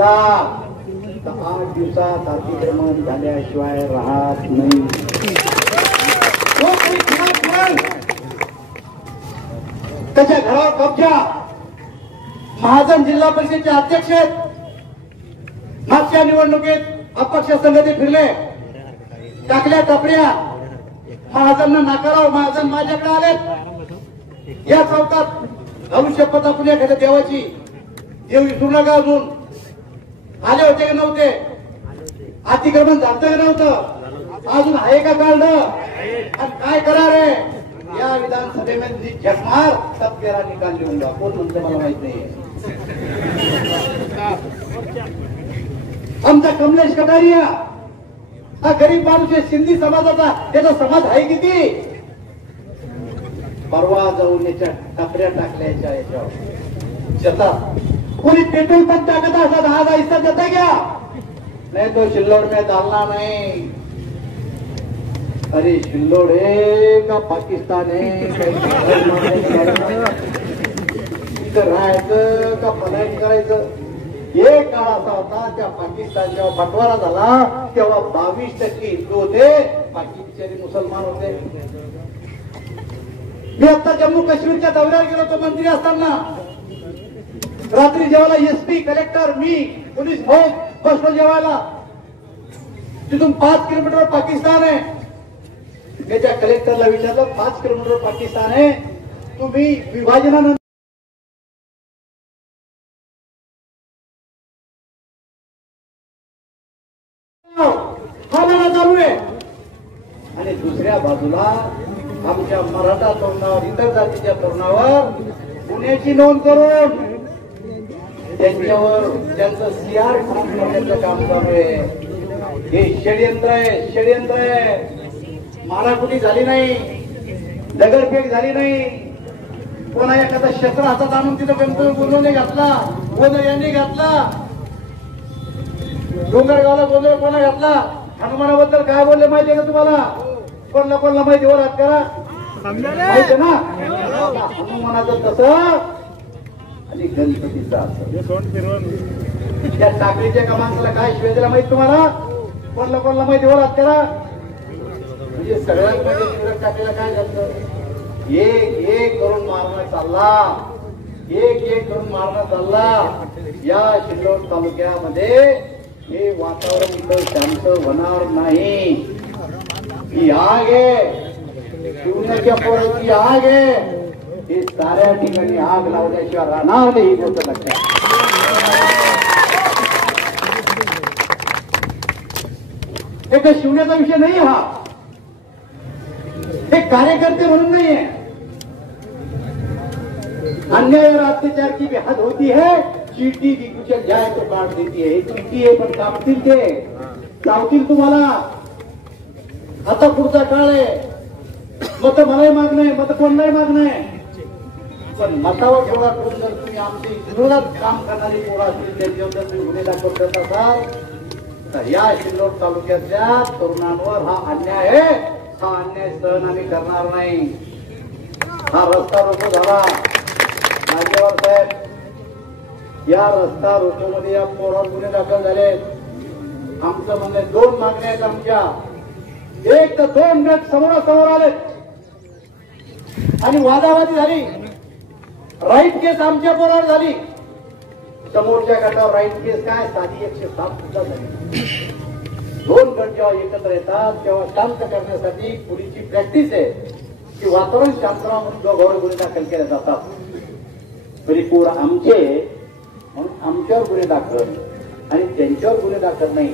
8 दिवसात अतिक्रमण झाल्याशिवाय राहत नाही. त्याच्या घरावर कब्जा. महाजन जिल्हा परिषदेचे अध्यक्ष आहेत. मागच्या निवडणुकीत अपक्ष संघटने फिरले, टाकल्या टपऱ्या. महाजनना नाकाराव. महाजन माझ्याकडे आले. या चौकात घालू शपथ आपण एखाद्या देवाची. देव विसरू नका. अजून आले होते का नव्हते? अतिक्रमण झालं का नव्हतं? अजून आहे का काढलं? आणि काय करा रे या विधानसभेमध्ये झकमार सब तेरा निकाल लिहूंगा. कोण म्हणतं मला माहित नाही. आमचा कमलेश कटारिया हा गरीब माणूस आहे, सिंधी समाजाचा. त्याचा समाज आहे किती? परवा जाऊन याच्या टपऱ्या टाकल्याच्या याच्यावर शेतात कोणी पेट्रोल पंप टाकत असतात. 10 हिस्सा देता क्या? नहीं तो शिल्लोड में डालना नहीं. अरे शिल्लोड है का पाकिस्तान है? इथं राहायचं का फलाईट करायचं? एक काळ असा होता त्या पाकिस्तान जेव्हा बंटवारा झाला तेव्हा 22% हिंदू होते, बाकी बिचारी मुसलमान होते. मी आता जम्मू काश्मीरच्या दौऱ्यावर गेलो होतो मंत्री असताना. रात्री जेवायला एसपी, कलेक्टर, मी, पोलीस भाऊ बसलो जेवायला. तिथून 5 किलोमीटर पाकिस्तान आहे. मी त्या कलेक्टरला विचारलं 5 किलोमीटर पाकिस्तान आहे, तुम्ही विभाजनानंतर हा लढा चालू आहे. आणि दुसऱ्या बाजूला आमच्या मराठा तरुणावर, इतर जातीच्या तरुणावर गुन्ह्याची नोंद करून त्यांच्यावर त्यांचं सीआर करण्याचं काम चालू आहे. हे षडयंत्र आहे. षडयंत्र आहे. माराकुटी झाली नाही, दगडफेक झाली नाही. कोणा एखादा शस्त्र हातात आणून तिथं गणपती गोंधळ घातला, गोंधळ यांनी घातला. डोंगरगावला गोंधळ कोणा घातला? हनुमानाबद्दल काय बोलले माहितीये का तुम्हाला? कोणला कोणला माहिती? वर हात करा. माहिती ना हनुमानाचं तसं आणि गणपतीचं असं. त्या टाकळीच्या का माणसाला काय शिवाय दिला माहिती तुम्हाला? कोणला कोणला माहिती? वर हात करा. म्हणजे सगळ्यांमध्ये टाकलेला काय झालं? एक एक करून मारणं चालला. एक एक करून मारणं चालला. या शिल्लोड तालुक्यामध्ये हे वातावरण इथं शांत होणार नाही. ही आग आहे, शिवण्याच्या पोराची आग आहे. हे साऱ्या ठिकाणी आग लावल्याशिवाय राहणार नाही. ही गोष्ट लक्षात. हे काही शिवण्याचा विषय नाही. हा हे कार्यकर्ते म्हणून नाहीये. अन्याय और अत्याचार की भी हद होती है. चीटी की कुचल जाए तो काट देती है. चीटी आहे पण कापतील ते, चावतील तुम्हाला. आता पुढचा काळ आहे. मत मलाही मागणं, मत कोणालाही मागणं. पण मतावर थोडा करून जर तुम्ही आमची विरोधात काम करणारी पोरं असतील त्यांच्यावर जर तुम्ही गुन्हे दाखल करत असाल तर या शिल्लोड तालुक्यातल्या तरुणांवर हा अन्याय आहे. हा अन्याय सहन आम्ही करणार नाही. हा रस्ता रोको झाला. मान्यवर साहेब, या रस्ता रोकोमध्ये या पोरावर गुन्हे दाखल झाले. आमचं म्हणणं 2 मागण्या आहेत आमच्या. एक तर 2 गट समोरासमोर आले आणि वादावादी झाली. राईट केस आमच्या पोरावर झाली. समोरच्या गटावर राईट केस काय साधी 107 सुद्धा झाली. 2 गट जेव्हा एकत्र येतात तेव्हा शांत करण्यासाठी पोलीसची प्रॅक्टिस आहे की वातावरण शांत राहा म्हणून दोघांवर गुन्हे दाखल केले जातात. तरी पोर आमचे म्हणून आमच्यावर गुन्हे दाखल आणि त्यांच्यावर गुन्हे दाखल नाही.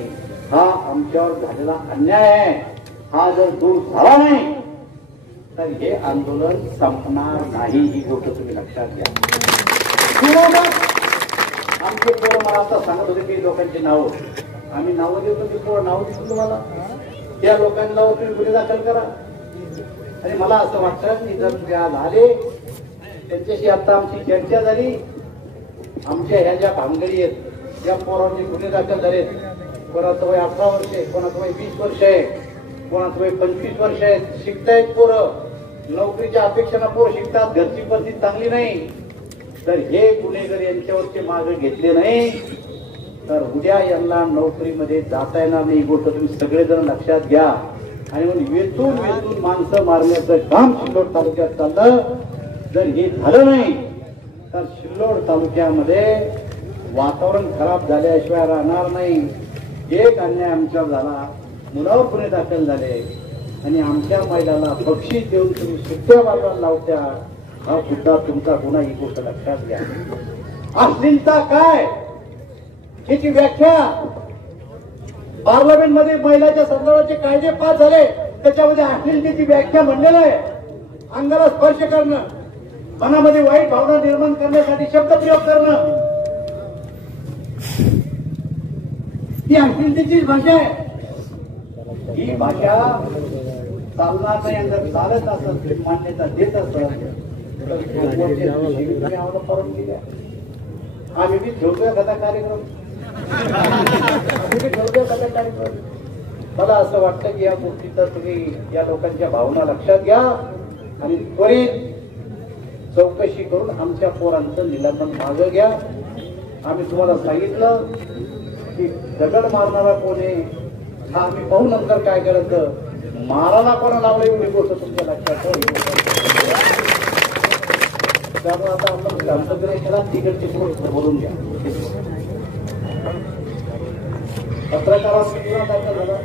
हा आमच्यावर झालेला अन्याय आहे. हा जर दूर झाला नाही तर हे आंदोलन संपणार नाही. ही गोष्ट तुम्ही लक्षात घ्या. आमचे पोरं मला आता सांगत होते की लोकांची नावं आम्ही नावं देतो. ते पोरं नावं देतो तुम्हाला. त्या लोकांना तुम्ही गुन्हे दाखल करा. आणि मला असं वाटतं की जर त्या झाले त्यांच्याशी आता आमची चर्चा झाली. आमच्या ह्या ज्या भानगडी आहेत या पोरांचे गुन्हे दाखल झालेत. कोणाचं वय 18 वर्ष आहे, कोणाचं वय 20 वर्ष आहे, कोणाचं वय 25 वर्ष आहे. शिकतायत पोरं. नोकरीच्या अपेक्षेनं पोरं शिकतात. घरची परिस्थिती चांगली नाही. तर हे गुन्हेगार यांच्यावरचे मागे घेतले नाही तर उद्या यांना नोकरीमध्ये जाता येणार नाही. ही गोष्ट तुम्ही सगळेजण लक्षात घ्या. आणि म्हणून वेचून वेचून माणसं मारण्याचं काम सिल्लोड तालुक्यात चाललं. जर हे झालं नाही तर सिल्लोड तालुक्यामध्ये वातावरण खराब झाल्याशिवाय राहणार नाही. एक अन्याय आमच्यावर झाला, मुलावर गुन्हे दाखल झाले आणि आमच्या महिलाला बक्षीस देऊन तुम्ही सुट्ट्या वाजवायला लावत्या, हा सुद्धा तुमचा गुन्हा. ही गोष्ट लक्षात घ्या. अश्लीलता काय याची व्याख्या पार्लमेंटमध्ये महिलाच्या संदर्भाचे कायदे पास झाले, त्याच्यामध्ये अश्लीलतेची व्याख्या म्हणलेलं आहे. अंगाला स्पर्श करणं, मनामध्ये वाईट भावना निर्माण करण्यासाठी शब्दप्रयोग करणं, ही अश्लीलतेचीच भाषा आहे. ही भाषा चालणार नाही. अंदर चालत असत, मान्यता देत असत परवानगी द्या. आम्ही बी ठेवतोय कथा कार्यक्रम, मला असं वाटतं की या गोष्टीचा तुम्ही या लोकांच्या भावना लक्षात घ्या आणि त्वरित चौकशी करून आमच्या पोरांचं निलंबन मागं घ्या. आम्ही तुम्हाला सांगितलं की दगड मारणारा कोण आहे हा आम्ही पाहू, नंतर काय करायचं. मारायला कोणा लावलं एवढी गोष्ट तुमच्या लक्षात ठेवा. त्यामुळे आता आपण शांततेला तिकडची गोष्ट बोलून घ्या. पत्रकारांनी दाखल झाला.